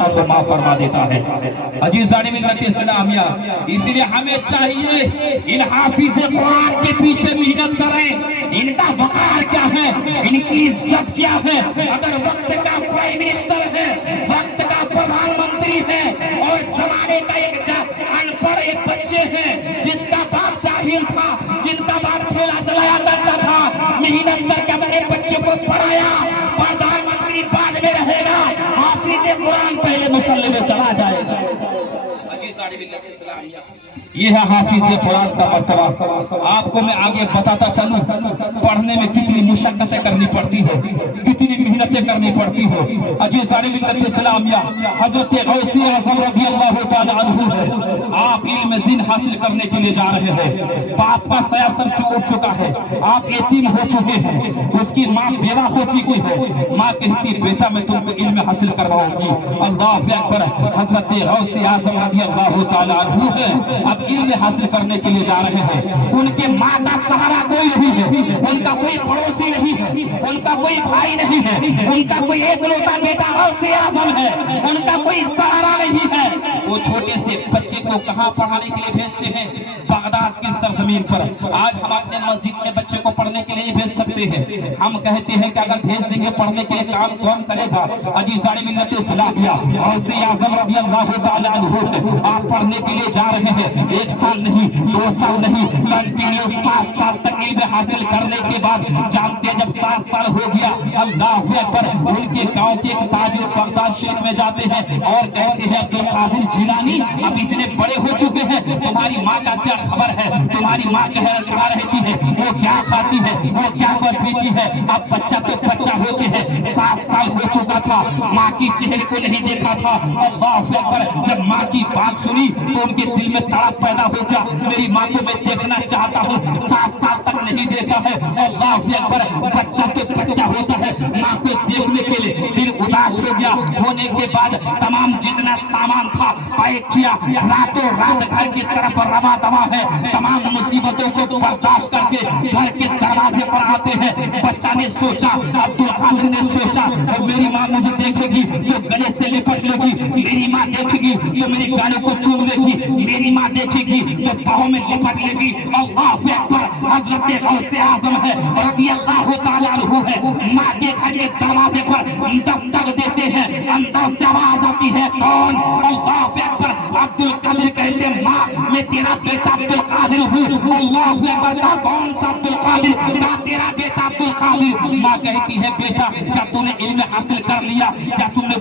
کو معاف فرما دیتا ہے۔ عزیزان ملت اسلامیہ، اس لیے ہمیں چاہیے ان حافظ قرآن کے پیچھے محنت کریں۔ ان کا وقار کیا ہے، ان کی عزت کیا ہے؟ اگر وقت کا پرائم منسٹر ہے، وقت کا پردھان منتری ہے، اور زمانے کا ایک ان پڑھ ایک بچے ہیں جس کا باپ جاہل تھا، جن کا باپ ٹھیلا چلایا کرتا تھا، محنت کر کے اپنے بچے کو پڑھایا، پردھان منتری بعد میں رہے گا، حافظ قرآن پہلے مسلح میں چلا جائے گا۔ یہ ہے حافظ قرآن کا مرتبہ۔ آپ کو میں آگے بتاتا چلوں پڑھنے میں کتنی مشقتیں کرنی پڑتی ہے، کتنی محنتیں کرنی پڑتی ہے۔ عزیزان ملت اسلامیہ، حضرت غوث اعظم رضی اللہ تعالی عنہ ہے، آپ علم دین حاصل کرنے کے لیے جا رہے ہیں، باپ کا سایہ سر سے اٹھ چکا ہے، آپ یتیم ہو چکے ہیں، اس کی ماں بیوہ ہو چکی ہے، ماں کہتی بیٹا میں تم کو علم حاصل کرواؤں گی۔ اللہ اکبر، حضرت غوث اعظم رضی اللہ تعالی عنہ ہے، اب علم حاصل کرنے کے لیے جا رہے ہیں۔ ان کے ماں کا سہارا کوئی نہیں ہے، ان کا کوئی پڑوسی نہیں ہے، ان کا کوئی بھائی نہیں ہے، ان کا کوئی ایکلوتا بیٹا غوث اعظم ہے، ان کا کوئی سہارا نہیں ہے۔ وہ چھوٹے سے بچے کو کہاں پڑھانے کے لیے بھیجتے ہیں؟ بغداد کی سرزمین پر۔ آج ہم اپنے مسجد میں بچے کو پڑھنے کے لیے بھیج سکتے ہیں، ہم کہتے ہیں کہ اگر بھیج دیں گے پڑھنے کے لیے کام کون کرے گا؟ عزیزان ملت اسلامیہ، غوث اعظم رضی اللہ تعالی عنہ آپ پڑھنے کے لیے جا رہے ہیں، 1 سال نہیں، 2 سال نہیں، کنٹینیو 7 سال تک علم حاصل کرنے کے بعد جانتے جب 7 سال ہو گیا، اللہ اکبر، ان کے گاؤں کے ایک تاجر بغداد شریف میں جاتے ہیں اور کہتے ہیں عبد القادر جیلانی اب اتنے بڑے ہو چکے ہیں، تمہاری ماں کا کیا خبر ہے؟ تمہاری ماں کہاں رہتی ہے، وہ کیا کھاتی ہے، وہ کیا پیتی ہے؟ اب بچہ تو بچہ ہوتے ہیں، 7 سال ہو چکا تھا، ماں کی چہرے کو نہیں دیکھا تھا۔ اللہ اکبر، جب ماں کی بات سنی تو ان کے دل میں تڑپ پیدا ہو گیا، میری ماں کو میں دیکھنا چاہتا ہوں، 7 سال تک نہیں دیکھا ہے۔ اللہ اکبر، بچہ تو بچہ ہوتا ہے، ماں کو دیکھنے کے لیے دل اداس ہو گیا۔ ہونے کے بعد تمام جتنا سامان تھا پیک کیا، راتوں رات گھر کی طرف رواں دوا ہے، تمام مصیبتوں کو برداشت کر کے گھر کے دروازے پر آتے ہیں۔ بچہ نے سوچا، عبد القادر نے سوچا میری ماں مجھے دیکھے گی تو گلے سے لپٹ لے گی، میری ماں دیکھے گی تو میری گالوں کو چوم لے گی، میری ماں دیکھے گی تو پاؤں میں لپٹ لے گی۔ اللہ اکبر، حضرت غوث اعظم ہے رضی اللہ تعالی عنہ ہے، ماں کے گھر کے دروازے پر دستک دیتے ہیں، اندر سے آواز آتی ہے کون؟ اللہ اکبر، عبد القادر کہتے ہیں ماں میں تیرا بیٹا عبد القادر ہوں۔ اللہ اکبر، کون سا عبد القادر؟ میں تیرا بیٹا عبد القادر۔ ماں کہتی ہے بیٹا کیا تم نے علم حاصل کر لیا؟ کیا تم نے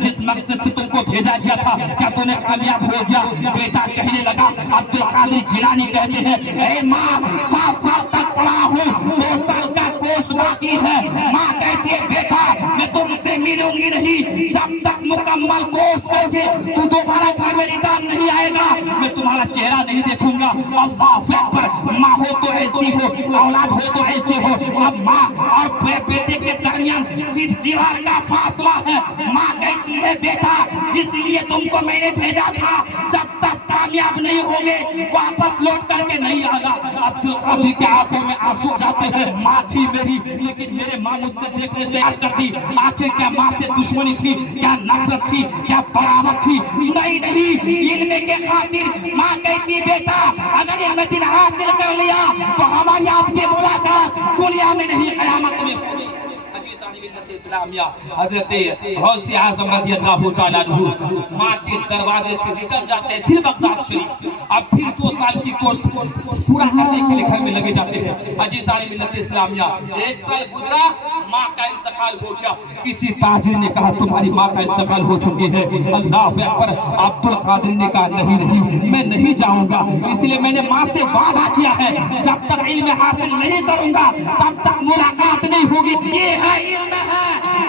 جس مقصد سے تم کو بھیجا گیا تھا کیا تم نے کامیاب ہو گیا؟ بیٹا کہنے لگا، عبد القادر جیلانی کہتے ہیں اے ماں 7 سال تک پڑھا ہوں، 2 سال کا کورس باقی ہے۔ ماں کہتی ہے بیٹا میں تم سے ملوں گی نہیں جب تک مکمل کورس کر کے تو دوبارہ گھر میں ریٹرن نہیں آئے گا، میں تمہارا چہرہ نہیں دیکھوں گا۔ اللہ اکبر، ماں ہو تو ایسی ہو، اولاد ہو تو ایسی ہو۔ اب ماں اور بیٹے کے درمیان صرف دیوار کا فاصلہ ہے۔ ماں کہتی ہے بیٹا جس لیے تم کو میں نے بھیجا تھا جب تک کامیاب نہیں ہوگے واپس لوٹ کر کے نہیں آگا۔ عبد القادر کی آنکھوں میں آنسو جاتے ہیں، ماں تھی میری لیکن میرے ماں مجھ سے دیکھنے سے ہٹ کر دی۔ آخر کیا ماں سے دشمنی تھی، کیا نفرت تھی، کیا بغاوت تھی؟ نہیں، علم کے خاطر ماں کہتی بیٹا اگر علم دین حاصل کر لیا تو ہماری آپ کی ملاقات دنیا میں نہیں قیامت میں ہوگی۔ اسلامیہ، حضرت غوث اعظم رضی اللہ تعالیٰ عنہ ماں کے دروازے سے نکل جاتے ہیں پھر بغداد شریف، اب پھر 2 سال کی کورس پورا کرنے کے لیے گھر میں لگے جاتے ہیں۔ عزیزان ملت اسلامیہ، 1 سال گزرا، ماں کا انتقال ہو گیا، کسی تاجر نے کہا تمہاری ماں کا انتقال ہو چکی ہے۔ اللہ اکبر، عبد القادر نے کہا نہیں میں نہیں جاؤں گا، اس لیے میں نے ماں سے وعدہ کیا ہے جب تک علم حاصل نہیں کروں گا تب تک ملاقات نہیں ہوگی۔ یہ ہے علم ہے،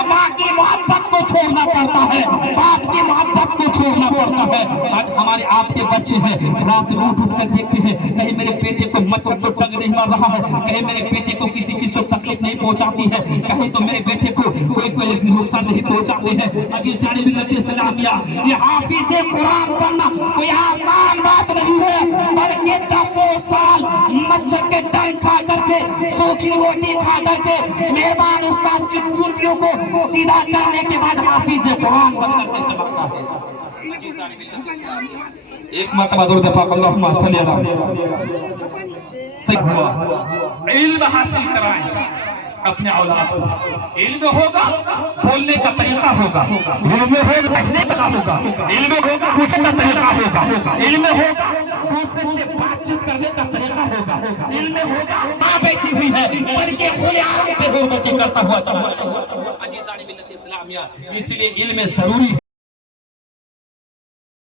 ماں کی محبت کو چھوڑنا پڑتا ہے، باپ کی محبت کو چھوڑنا پڑتا ہے۔ آج ہمارے آپ کے بچے ہیں، رات میں اٹھ کر دیکھتے ہیں کہیں میرے بیٹے کو مچھر کو ٹنگ نہیں مار رہا ہے، کہیں میرے بیٹے کو کسی چیز کو تکلیف نہیں پہنچاتی ہے، کہیں تو میرے بیٹے کو کوئی نقصان نہیں پہنچاتے ہیں۔ عزیزان ملت اسلامیہ، یہ حافظ قرآن بننا کوئی آسان بات نہیں ہے، بلکہ 10 سال مچھر کے ٹنگ کھا کر کے، سوکھی روٹی کھا کر کے، مہربان استاد کی چوٹیوں کو سیدھا کرنے کے بعد حافظ قرآن بن کر کے چمکتا ہے۔ ایک مرتبہ درود پاک اللہم صلی اللہ علم حاصل کرائیں اپنے اولاد کو. علم ہوگا بولنے کا طریقہ ہوگا, علم ہوگا بیٹھنے کا ہوگا, علم ہوگا پوچھنے کا طریقہ ہوگا, علم ہوگا دوسرے سے بات چیت کرنے کا طریقہ ہوگا, علم ہوگا ماں بیٹھی ہوئی ہے پر کے کھلے آنکھ پہ حرمتی کرتا ہوا چلا. عزیزان ملت اسلامیہ, اس لیے علم ضروری ہے.